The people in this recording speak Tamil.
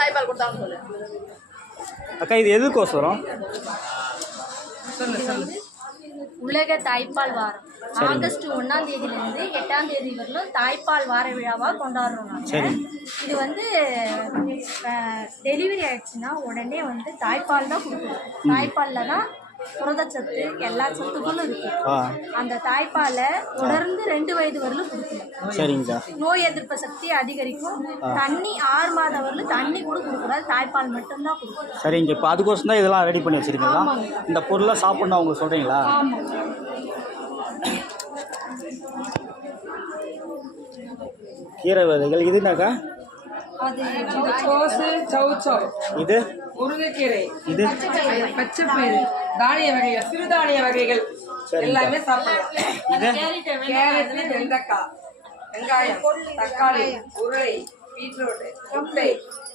தாய்ப்பால் கொடுத்தான்னு சொல்லு அக்கா. இது எதுக்கோசரம்? உலக தாய்ப்பால் வாரம் ஆகஸ்ட் 1ஆம் தேதியிலிருந்து 8ஆம் தேதி வரலும் தாய்ப்பால் வார விழாவா கொண்டாடுறோம் நாங்க. இது வந்து டெலிவரி ஆயிடுச்சுன்னா உடனே வந்து தாய்ப்பால் தான் கொடுக்கணும். தாய்ப்பால்ல தான் புரதச்சத்து எல்லா சத்துக்களும் இருக்கு. அந்த தாய்ப்பாலை தொடர்ந்து 2 வயது வரலும் கொடுக்கணும். சரிங்கக்கா. நோய் எதிர்ப்பு சக்தி அதிகரிக்கும். தண்ணி 6 மாதம் வரலும் தண்ணி கூட கொடுக்கூடாது, தாய்ப்பால் மட்டும்தான் கொடுக்கணும். சரிங்க. இப்போ அதுக்கோசம் தான் இதெல்லாம் ரெடி பண்ணி வச்சிருக்கீங்களா? இந்த பொருளை சாப்பிட்ணும் அவங்க சொல்கிறீங்களா? கீரை விதைகள் இது என்னக்கா? இது முருங்கைக்கீரை, இது பச்சைப்பயிறு, தானிய வகைகள், சிறுதானிய வகைகள் எல்லாமே சாப்பிடலாம். இது கேரட், வெண்டைக்காய், வெங்காயம், தக்காளி, உருளை, பீட்ரூட், முட்டை,